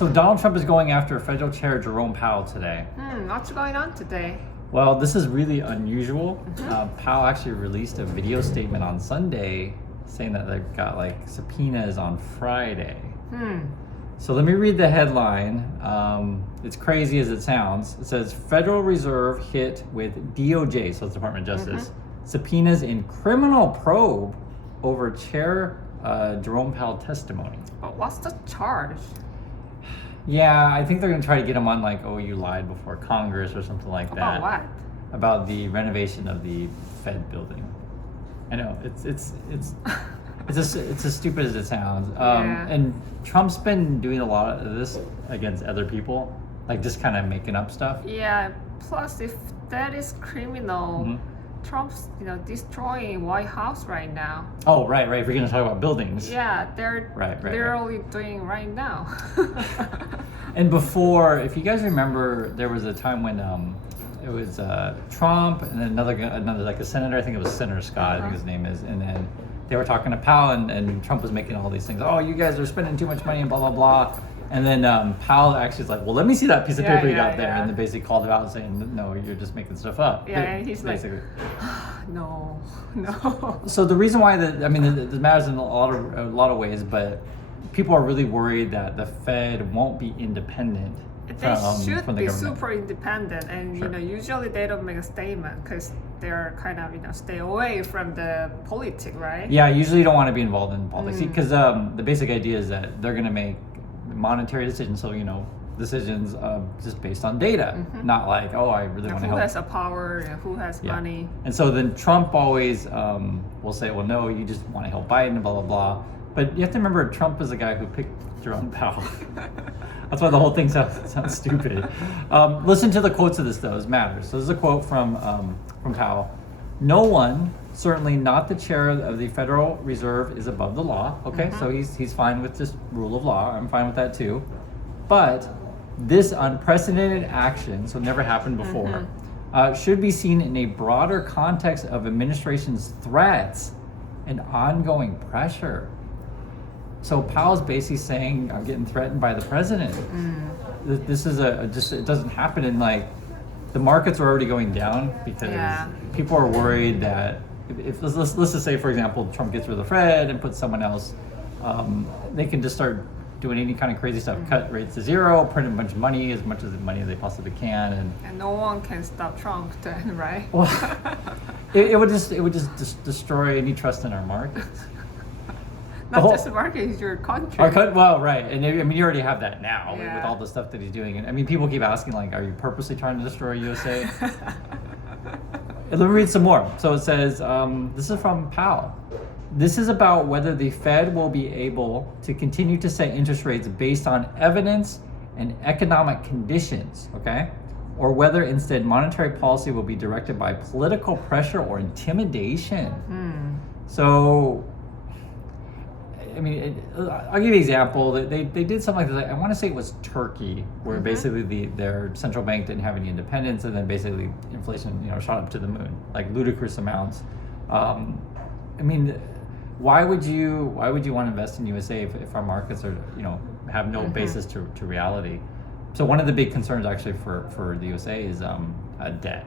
So Donald Trump is going after Federal Chair Jerome Powell today. What's going on today? Well, this is really unusual. Powell actually released a video statement on Sunday saying that they've got like subpoenas on Friday. So let me read the headline. It's crazy as it sounds. It says Federal Reserve hit with DOJ, so it's Department of Justice, subpoenas in criminal probe over Chair Jerome Powell testimony. But what's the charge? Yeah, I think they're going to try to get him on like, oh, you lied before Congress or something like that. About what? About the renovation of the Fed building. I know it's as stupid as it sounds. And Trump's been doing a lot of this against other people, like just kind of making up stuff. Yeah. Plus, if that is criminal, Trump's destroying White House right now. Oh, right. If we're going to talk about buildings. Yeah, they're literally doing right now. And before, if you guys remember, there was a time when it was Trump and then another like a senator. I think it was Senator Scott. I think his name is, and then they were talking to Powell, and Trump was making all these things. Oh, you guys are spending too much money and blah blah blah. And then Powell actually is like, well, let me see that piece of paper you got there, and then basically called it out saying, no, you're just making stuff up. Yeah, and he's basically like, no. So the reason why this matters in a lot of ways, but people are really worried that the Fed won't be independent. They should from the be government. super independent, and usually they don't make a statement because they're kind of stay away from the politics, right? Yeah, usually you don't want to be involved in politics because the basic idea is that they're going to make monetary decisions, so decisions just based on data, not like, oh, I really want to help. Who has the power and who has money? And so then Trump always will say, well, no, you just want to help Biden, blah blah blah. But you have to remember, Trump is the guy who picked Jerome Powell. That's why the whole thing sounds stupid. Listen to the quotes of this though; it matters. So this is a quote from Powell. No one, certainly not the chair of the Federal Reserve, is above the law. Okay, so he's fine with this rule of law. I'm fine with that too. But this unprecedented action, so never happened before, should be seen in a broader context of administration's threats and ongoing pressure. So Powell's basically saying, I'm getting threatened by the president. This is it doesn't happen in like, the markets are already going down because people are worried that if let's just say, for example, Trump gets rid of the Fed and puts someone else, they can just start doing any kind of crazy stuff, cut rates to zero, print a bunch of money, as much money as they possibly can, and no one can stop Trump then, right? Well, it would just destroy any trust in our markets. Not just the market, it's your country. Well, right. And you already have that now with all the stuff that he's doing. And people keep asking, like, are you purposely trying to destroy USA? Let me read some more. So it says, this is from Powell. This is about whether the Fed will be able to continue to set interest rates based on evidence and economic conditions, okay? Or whether instead monetary policy will be directed by political pressure or intimidation. So, I'll give you an example. They did something like this. I want to say it was Turkey, where basically their central bank didn't have any independence, and then basically inflation, shot up to the moon, like ludicrous amounts. Why would you want to invest in USA if our markets are, have no basis to reality? So one of the big concerns actually for the USA is debt.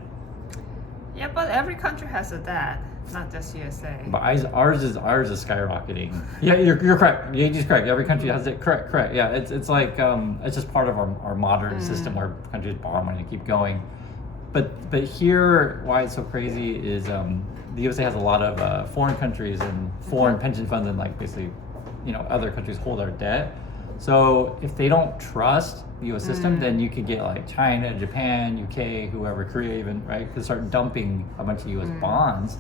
Yeah, but every country has a debt, not just USA. But ours is skyrocketing. Yeah, you're correct. Yeah, you're correct. Every country has it. Correct. Yeah, it's like it's just part of our modern system where countries borrow money to keep going. But here, why it's so crazy is the USA has a lot of foreign countries and foreign pension funds, and like basically, other countries hold our debt. So if they don't trust the U.S. system, then you could get like China, Japan, UK, whoever, Korea even, right? Could start dumping a bunch of U.S. bonds.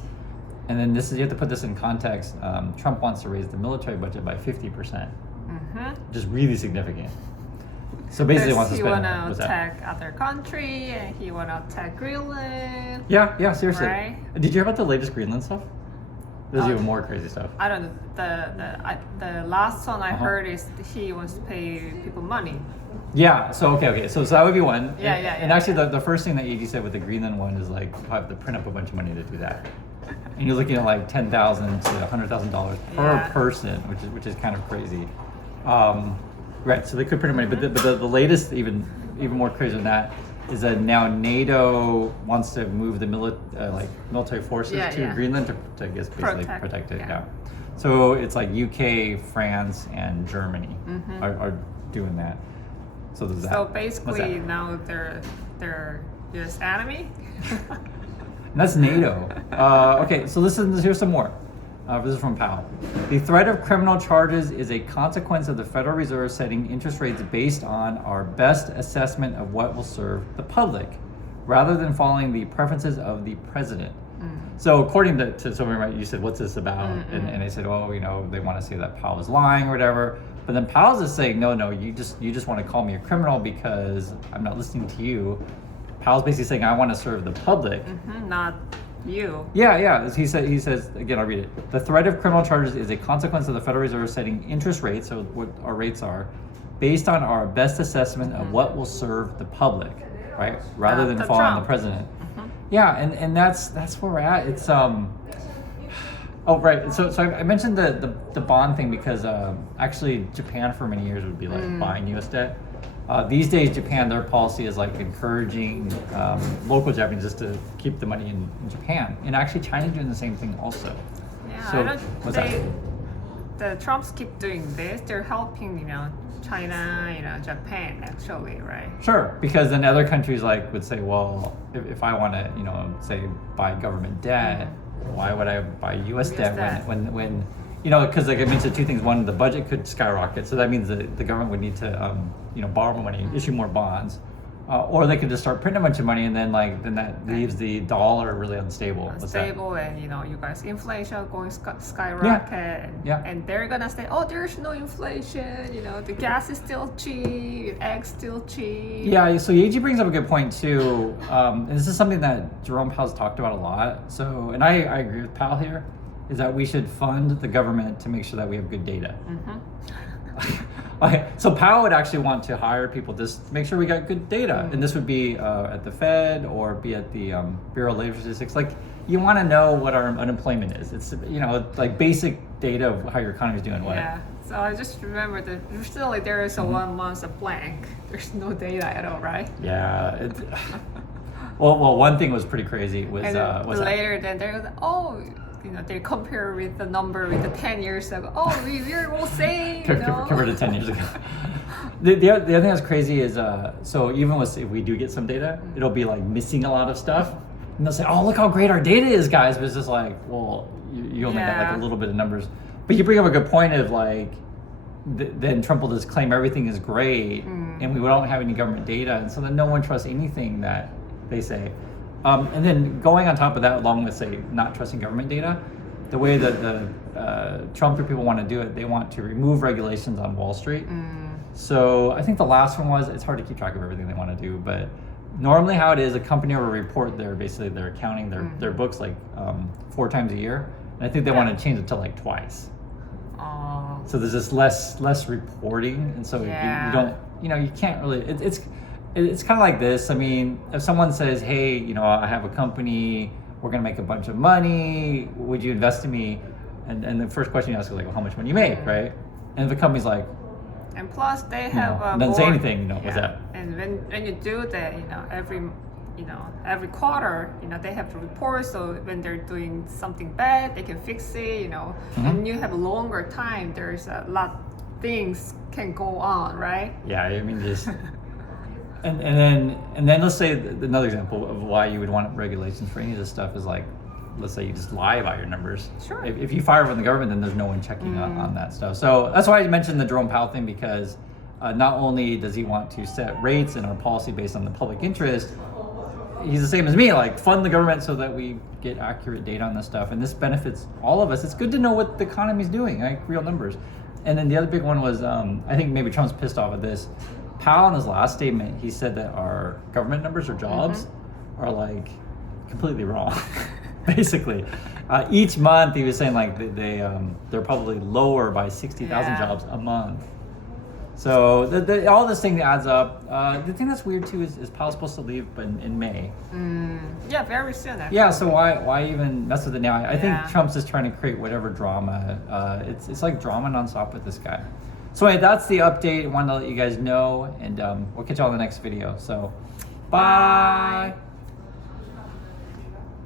And then you have to put this in context. Trump wants to raise the military budget by 50%, which is really significant. So basically, he wants to spend. He want to attack other country, and he want to attack Greenland. Yeah, seriously. Right? Did you hear about the latest Greenland stuff? There's even more crazy stuff. I don't know. The last one I heard is he wants to pay people money. Yeah. So okay. So that would be one. Yeah. And actually, the first thing that you said with the Greenland one is like you have to print up a bunch of money to do that. And you're looking at like $10,000 to $100,000 per person, which is kind of crazy. Right, so they could print money, but the latest, even more crazy than that, is that now NATO wants to move the military forces to Greenland to I guess basically protect it. Yeah. So it's like UK, France, and Germany are doing that. So there's that. So basically now they're US enemy. And that's NATO. Okay, so here's some more. This is from Powell. The threat of criminal charges is a consequence of the Federal Reserve setting interest rates based on our best assessment of what will serve the public, rather than following the preferences of the president. So according to someone, right, you said, what's this about? And they said, oh, they want to say that Powell is lying or whatever. But then Powell's just saying, no, you just want to call me a criminal because I'm not listening to you. Powell's basically saying, I want to serve the public. Not you. Yeah. He says, again, I'll read it. The threat of criminal charges is a consequence of the Federal Reserve setting interest rates, so what our rates are, based on our best assessment of what will serve the public, right? Rather than following the president. Yeah, and that's where we're at. It's oh right. So I mentioned the bond thing because actually Japan for many years would be like buying U.S. debt. These days, Japan, their policy is like encouraging local Japanese just to keep the money in Japan, and actually China's doing the same thing also. Yeah, So the Trumps keep doing this. They're helping, China, Japan actually, right? Sure, because then other countries would say, well, if I want to, say buy government debt, why would I buy U.S. debt when because like I mentioned two things. One, the budget could skyrocket, so that means that the government would need to borrow more money, issue more bonds, or they could just start printing a bunch of money, and then that leaves the dollar really unstable. And you guys, inflation going skyrocket, and they're gonna say, oh, there's no inflation. The gas is still cheap, eggs still cheap. Yeah, so Yeji brings up a good point too, and this is something that Jerome Powell's talked about a lot. So, and I agree with Powell here, is that we should fund the government to make sure that we have good data. So Powell would actually want to hire people just to make sure we got good data, and this would be at the Fed or be at the Bureau of Labor Statistics. You want to know what our unemployment is. It's like basic data of how your economy is doing. Yeah. So I just remember that still there is a 1 month of blank. There's no data at all, right? Yeah. Well, one thing was pretty crazy was later then there was they compare with the number with the 10 years ago. Oh, we're all same. Compared to 10 years ago. The other thing that's crazy is so even if we do get some data, it'll be missing a lot of stuff, and they'll say, oh, look how great our data is, guys. But it's just well, you only got a little bit of numbers. But you bring up a good point of then Trump will just claim everything is great, and we don't have any government data, and so then no one trusts anything that they say. And then going on top of that, along with say not trusting government data, the way that the Trump people want to do it, they want to remove regulations on Wall Street. So I think the last one was, it's hard to keep track of everything they want to do, but normally how it is, a company will report their accounting, their books 4 times a year, and I think they want to change it to twice. So there's just less reporting, and so you don't, you can't really. It's kind of like this. I mean, if someone says, hey, I have a company, we're going to make a bunch of money, would you invest in me? And the first question you ask is how much money you make, right? And if the company's and plus they have doesn't say anything, what's that? And when you do that, every quarter, they have to report. So when they're doing something bad, they can fix it. And you have a longer time. There's a lot things can go on, right? Yeah, I mean just. And then let's say another example of why you would want regulations for any of this stuff is let's say you just lie about your numbers. Sure. If you fire from the government, then there's no one checking on that stuff. So that's why I mentioned the Jerome Powell thing, because not only does he want to set rates and our policy based on the public interest, he's the same as me, fund the government so that we get accurate data on this stuff. And this benefits all of us. It's good to know what the economy's doing, real numbers. And then the other big one was, I think maybe Trump's pissed off at this. Powell, in his last statement, he said that our government numbers or jobs are completely wrong. Basically, each month he was saying they're probably lower by 60,000 jobs a month. So all this thing adds up. The thing that's weird too is Powell's supposed to leave in May. Yeah, very soon. Actually. Yeah, so why even mess with it now? I think Trump's just trying to create whatever drama. It's like drama nonstop with this guy. So anyway, that's the update. I wanted to let you guys know, and we'll catch you on the next video. So, bye. Bye.